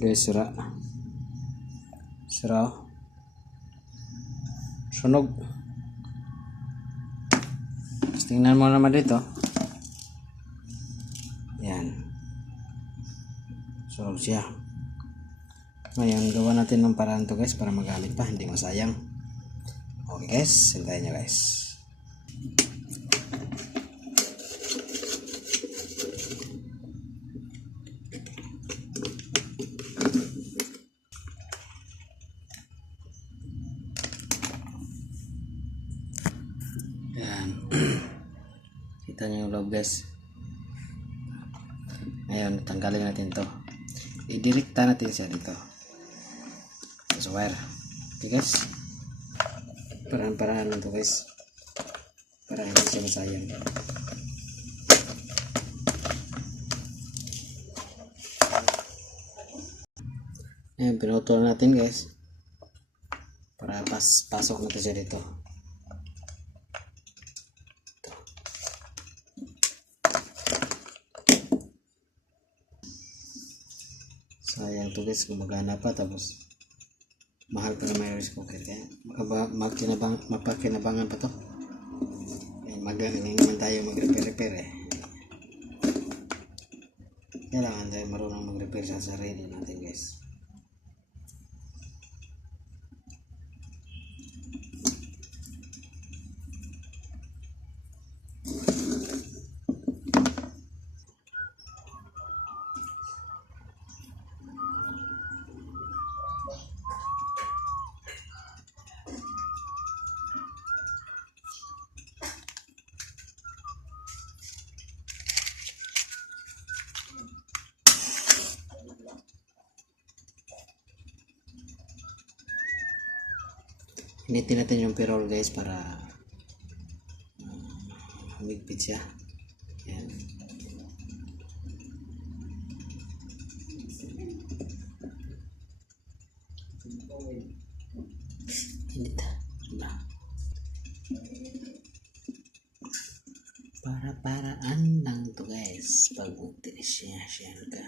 Guys, sira sunog. Tapos tingnan mo naman dito, yan, sunog siya. Ngayon gawa natin ng paraan to guys para magamit pa, hindi masayang. Okay guys, sintayin nyo guys. Yan. Kita nyo yung loob guys. Ngayon tanggalin natin to, idirekta natin siya dito sa wire. Okay guys, paraan lang to guys para hindi siya masayang. Ayan, pinutol natin guys para pasok natin siya dito. Sayang to guys, gumagana pa tapos mahal pa na may rice cooker, kaya mapakinabangan pa to. Magaling naman tayo mag-repair eh. Kailangan tayo marunong mag-repair sa sarili natin guys. Initin natin yung pirol guys para humigpit siya. Yan. Init. Para-paraan lang to guys pag siya ka.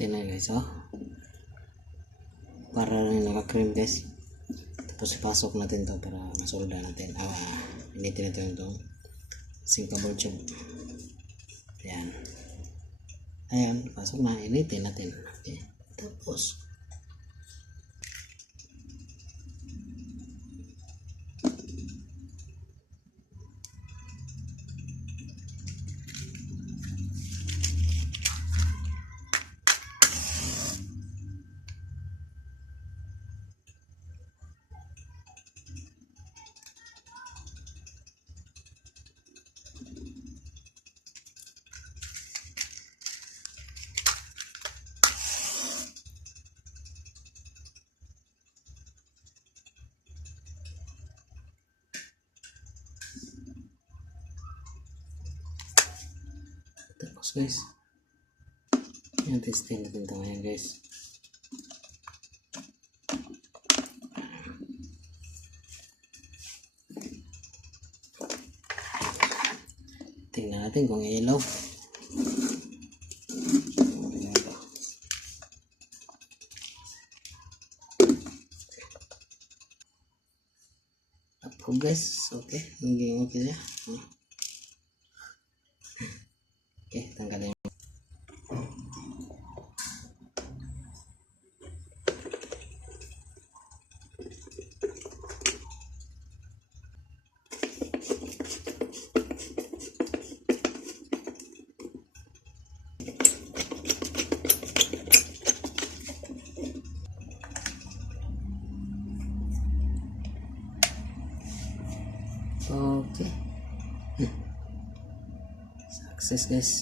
Tingnan guys, oh, para naka-cream guys. Tapos pasok natin to para masolda natin. Initin natin itong sinkable tube. Ayan, ayan, pasok na, initin natin. Okay. Tapos guys, yan, testing natin ito ngayon guys. Tingnan natin kung ilaw. Approve guys, okay, naging okay siya. Okay, tanggalin. Okay. Success guys.